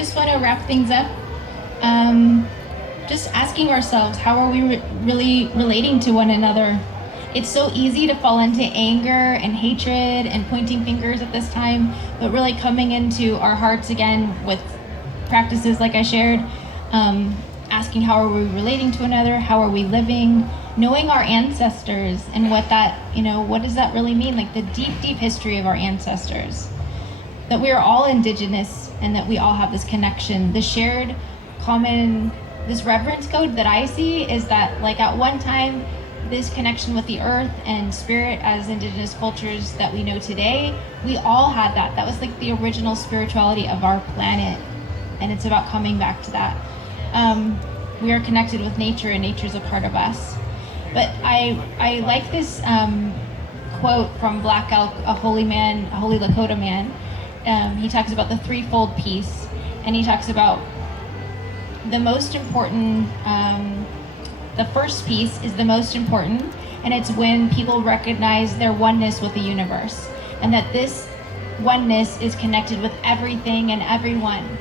just want to wrap things up. Just asking ourselves, how are we really relating to one another? It's so easy to fall into anger and hatred and pointing fingers at this time, but really coming into our hearts again with practices like I shared, asking how are we relating to one another, how are we living, knowing our ancestors and what that, what does that really mean? Like the deep, deep history of our ancestors. That we are all indigenous and that we all have this connection. The shared common, this reverence code that I see is that like at one time, this connection with the earth and spirit as indigenous cultures that we know today, we all had that. That was like the original spirituality of our planet. And it's about coming back to that. We are connected with nature and nature's a part of us. But I like this quote from Black Elk, a holy man, a holy Lakota man. He talks about the threefold peace, and he talks about the most important, the first piece is the most important, and it's when people recognize their oneness with the universe, and that this oneness is connected with everything and everyone.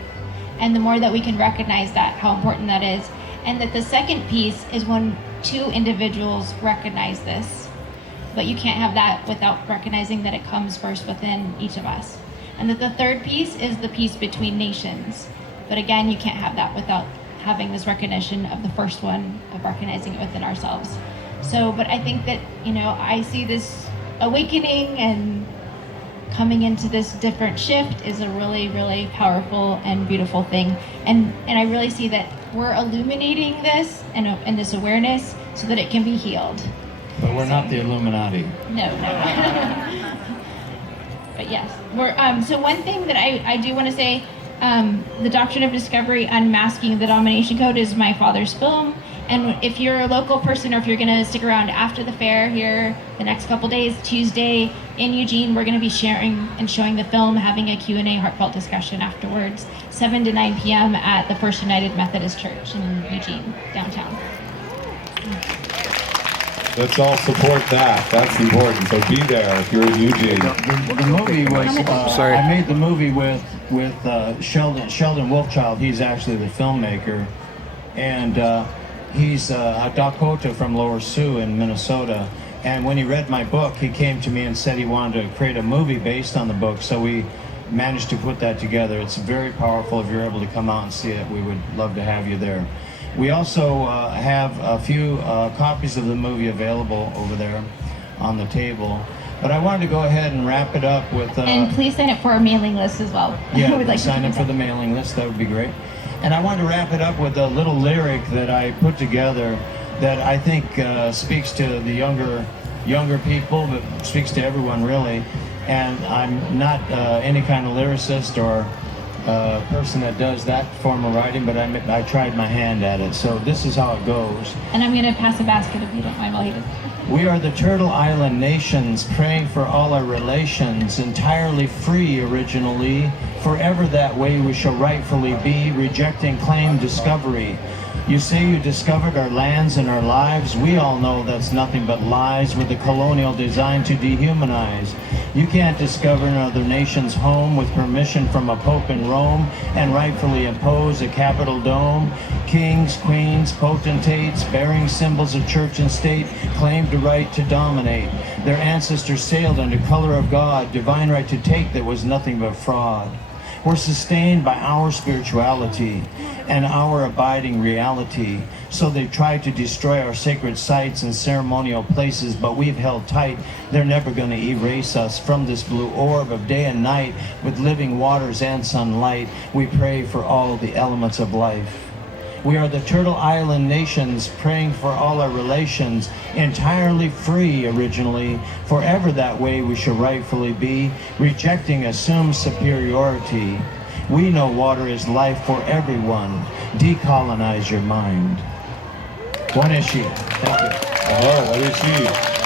And the more that we can recognize that, how important that is. And that the second piece is when two individuals recognize this. But you can't have that without recognizing that it comes first within each of us. And that the third piece is the peace between nations. But again, you can't have that without having this recognition of the first one, of recognizing it within ourselves. So, but I think that, I see this awakening and coming into this different shift is a really, really powerful and beautiful thing. And I really see that we're illuminating this and this awareness so that it can be healed. But we're not the Illuminati. No. But yes, we're, so one thing that I do want to say, the Doctrine of Discovery, Unmasking the Domination Code is my father's film. And if you're a local person or if you're going to stick around after the fair here the next couple days, Tuesday in Eugene, we're going to be sharing and showing the film, having a Q&A heartfelt discussion afterwards, 7 to 9 p.m. at the First United Methodist Church in Eugene, downtown. Let's all support that. That's important. So be there if you're in Eugene. The movie was, I made the movie with Sheldon Wolfchild. He's actually the filmmaker. And he's a Dakota from Lower Sioux in Minnesota. And when he read my book, he came to me and said he wanted to create a movie based on the book. So we managed to put that together. It's very powerful. If you're able to come out and see it, we would love to have you there. We also have a few copies of the movie available over there on the table. But I wanted to go ahead and wrap it up with... and please sign up for our mailing list as well. Yeah, like sign up for the mailing list. That would be great. And I wanted to wrap it up with a little lyric that I put together that I think speaks to the younger people, but speaks to everyone really. And I'm not any kind of lyricist or person that does that form of writing, but I tried my hand at it. So this is how it goes. And I'm going to pass a basket if you don't mind while he does. We are the Turtle Island nations, praying for all our relations, entirely free originally, forever that way we shall rightfully be, rejecting claim discovery. You say you discovered our lands and our lives. We all know that's nothing but lies with the colonial design to dehumanize. You can't discover another nation's home with permission from a pope in Rome and rightfully impose a Capitol dome. Kings, queens, potentates, bearing symbols of church and state, claimed the right to dominate. Their ancestors sailed under color of God, divine right to take that was nothing but fraud. We're sustained by our spirituality and our abiding reality. So they tried to destroy our sacred sites and ceremonial places, but we've held tight. They're never going to erase us from this blue orb of day and night with living waters and sunlight. We pray for all the elements of life. We are the Turtle Island nations, praying for all our relations, entirely free originally, forever that way we shall rightfully be, rejecting assumed superiority. We know water is life for everyone. Decolonize your mind. One is she. Thank you. Oh, what is she?